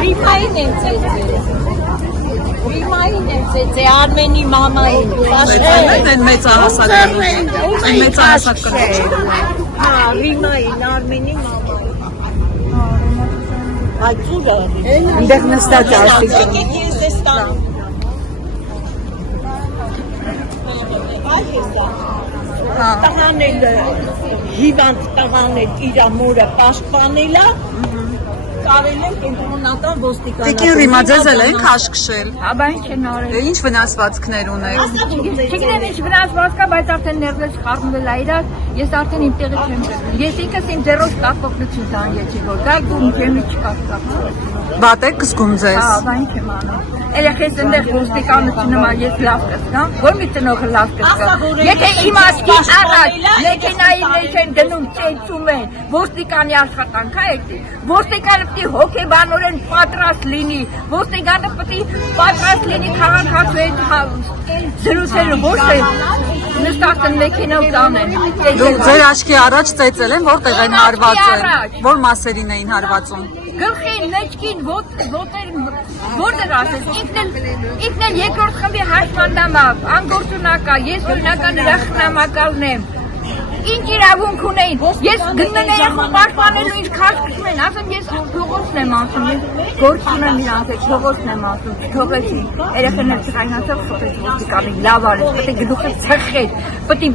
Ռիմային են ծեծել։ Ռիմային են ծեծել Արմենի մամային։ Այն մեծահասակ կրոջ։ Հա, Ռիմային, Արմենի մամային։ Այդ ծուրը։ Այնտեղ նստած ասիկը։ Ես ես տան։ Տղան էլ հիվանդ տղան էլ իր մորը պաշտպանել է, կարել են կենտրոնական ոստիկանական։ Տիկին Ռիմա ձեզ էլ են քաշքշել։ Հա, բան չեն արել։ Ինչ վնասվածքներ ունեք։ Չգիտեմ ինչ վնասված կա, բայց արդեն ներվեց խառնվել է իրար, ես արդեն իմ տեղը չեմ գտնում։ Ես ինքս իմ ձեռով կապօգնություն զանգեցի, որ գա գում ջեմի չկա։ Վատ եք զգում ձեզ։ Հա, բան չեմ անում։ Երեխես այնտեղ ոստիկանությունում ես լավ կսկամ, որ մի տնողը լավ կսկա։ Եթե իմաստի առաջ մեքենայի մեջ են դնում ծեծում են, ոստիկանի աշխատանք է էլի։ Ոստիկանը պետք է հոգեբանորեն պատրաստ լինի, ոստիկանը պետք է պատրաստ լինի քաղաքացու զրուցելու, ոչ թե նստած են մեքենով տանեն։ Դուք ձեր աչքի առաջ ծեծել են, որտեղ են հարվածել, որ մասերին էին հարվածում։ Գլխին, մեջքին, որտեղ ասես, ինքն էլ երկրորդ խմբի հաշմանդամա, անգործունակա, ես օրինական նրա խնամակալն եմ։ Ինչ իրավունք ունեին, ես գնում երախում պաշտպանելու ինչ քաշքշում են, ասեմ ես փողոցն եմ ասում, ես գործ ունեմ իրանց հետ, փողոցն եմ ասում, չթողեցի, երեխեն էլ ծխայնացավ, խոտեց ոստիկանին, լավ արեց, պետք է գլուխը ծխեր, պետք է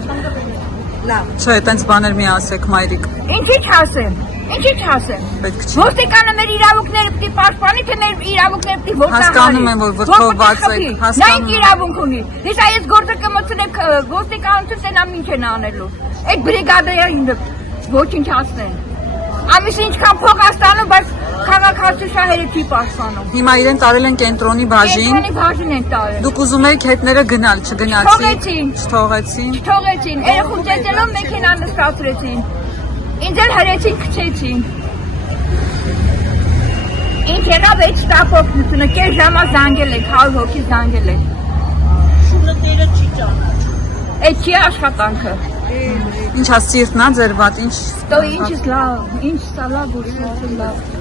լավ։ Չէ, տենց բաներ մի ասեք, մայրիկ։ Ինչի՞ չասեմ։ Ինչի՞ չասեմ։ Ոստիկանը մեր իրավունքները պետք է պաշտպանի, թե մեր իրավունքները պետք է որդահարի։ Հասկանում եմ, որ վրդովված եք, Նա հասկանում ինչ իրավունք ունի։ Հեսա ես գործը կմտցնեք ոստիկանություն տենամ ինչ են անելու։ Այդ բրիգադային ոչնչացնեն։ Ամիսը ինչքան փող ստանում, բայց քաղաքացու շահերը չի պաշտպանում։ Հիմա իրեն տարել են կենտրոնի բաժին։ Կենտրոնի բաժին են տարել։ Դուք ուզում եք հետները գնալ, չգնացին։ Չթողեցին։ Չթողեցին։ Երախում ծեծելով մեքենա նստացրեցին։ Ինձ էլ հրեցին, քչեցին։ Ինչ եղավ այդ շտապօգնությունը, կես ժամա զանգել եք, 100 հոգի զանգել եք։ Շունը տերը չի ճանաչում։ Այդ չի աշխատանքը։ Ինչ ասիրտնա ձեր վատ, ինչ Տո ինչս լավ, ինչ սալա գուցե լավ։